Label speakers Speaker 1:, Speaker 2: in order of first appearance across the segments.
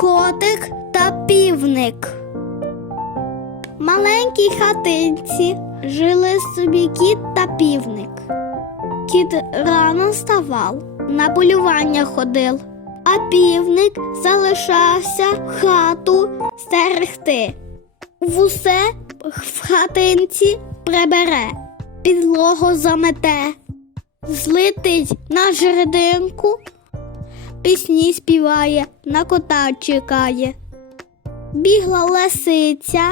Speaker 1: Котик та півник. Маленькій хатинці жили собі кіт та півник. Кіт рано вставав, на полювання ходив, а півник залишався хату стерегти. В усе в хатинці прибере, підлогу замете, злетить на жердинку, пісні співає, на кота чекає. Бігла лисиця,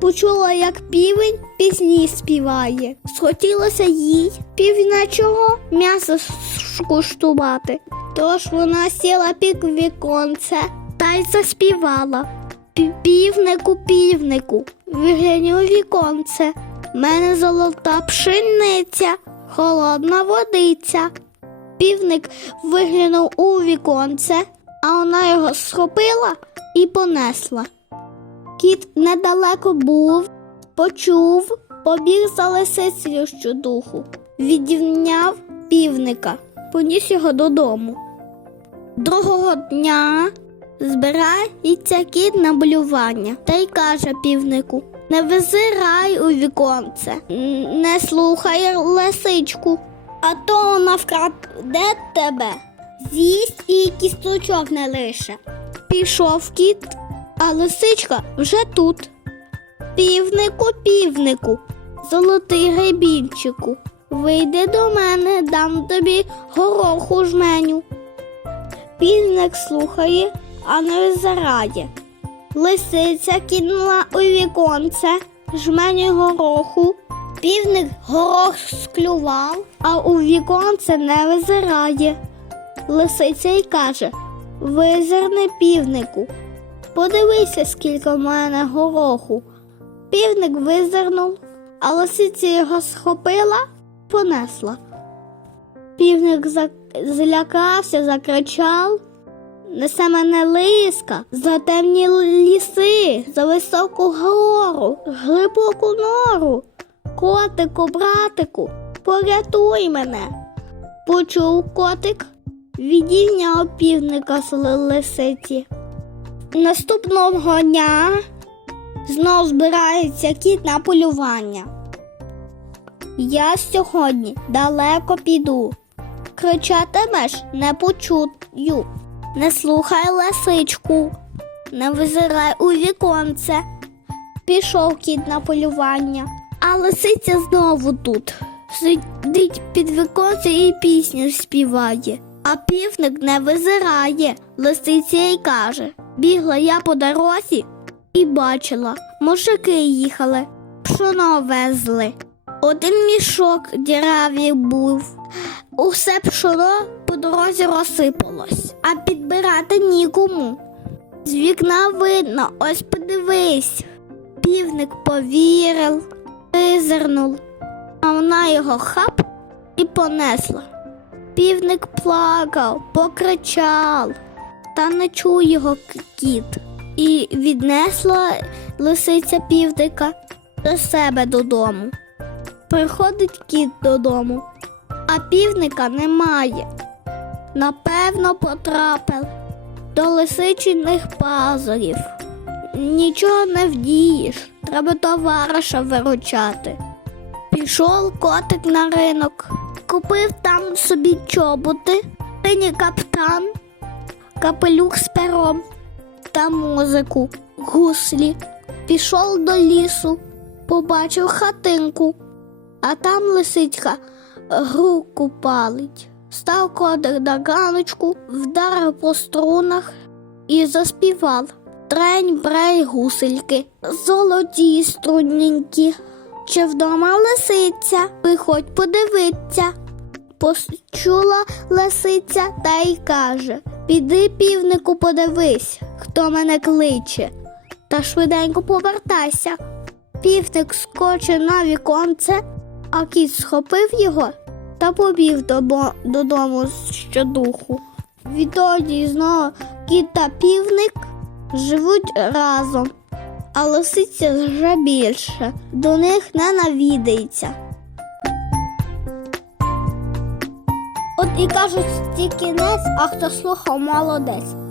Speaker 1: почула, як півень пісні співає. Схотілося їй півнячого м'яса скуштувати. Тож вона сіла під віконце та й заспівала. Півнику, півнику, виглянь у віконце. Мене золота пшениця, холодна водиця. Півник виглянув у віконце, а вона його схопила і понесла. Кіт недалеко був, почув, побіг за лисицею щодуху, відівняв півника, поніс його додому. Другого дня збирається кіт на болювання та й каже півнику: Не визирай у віконце, не слухай лисичку, а то вона вкраде тебе, з'їсть і кісточок не лише. Пішов кіт, а лисичка вже тут. Півнику, півнику, золотий гребінчику, вийди до мене, дам тобі гороху жменю. Півник слухає, а не визирає. Лисиця кинула у віконце жменю гороху. Півник горох склював, а у віконце не визирає. Лисиця й каже: Визирни півнику. Подивися, скільки в мене гороху. Півник визирнув, а лисиця його схопила, понесла. Півник злякався, закричав. Несе мене лиска за темні ліси, за високу гору, глибоку нору. Котику, братику, порятуй мене. Почув котик, відійняв півника з лисиці. Наступного дня знов збирається кіт на полювання. Я сьогодні далеко піду. Кричатимеш не почую. Не слухай лисичку, не визирай у віконце. Пішов кіт на полювання, а лисиця знову тут. Сидить під віконце і пісню співає. А півник не визирає, лисиця й каже: Бігла я по дорозі і бачила, мужики їхали, пшоно везли. Один мішок діравів був. Усе пшоно по дорозі розсипалось, а підбирати нікому. З вікна видно, ось подивись. Півник повірив, визирнув, а вона його хап і понесла. Півник плакав, покричав, та не чув його кіт. І віднесла лисиця півника до себе додому. Приходить кіт додому, а півника немає. Напевно, потрапив до лисичиних пазурів. Нічого не вдієш, треба товариша виручати. Пішов котик на ринок, купив там собі чоботи, синій каптан, капелюх з пером та музику, гуслі. Пішов до лісу, побачив хатинку, а там лисичка руку палить. Став кодик на ганочку, вдарив по струнах і заспівав. Трень брей гусельки, золоті струнненькі. Чи вдома лисиця, виходь подивиться. Почула лисиця та й каже Піди, півнику, подивись, хто мене кличе, та швиденько повертайся. Півник скочив на віконце, а кіт схопив його та добо- додому щодуху. Відтоді знову кіт та півник живуть разом, а лисиця вже більше, до них не навідається. От і кажуть, ті кінець, а хто слухав молодець.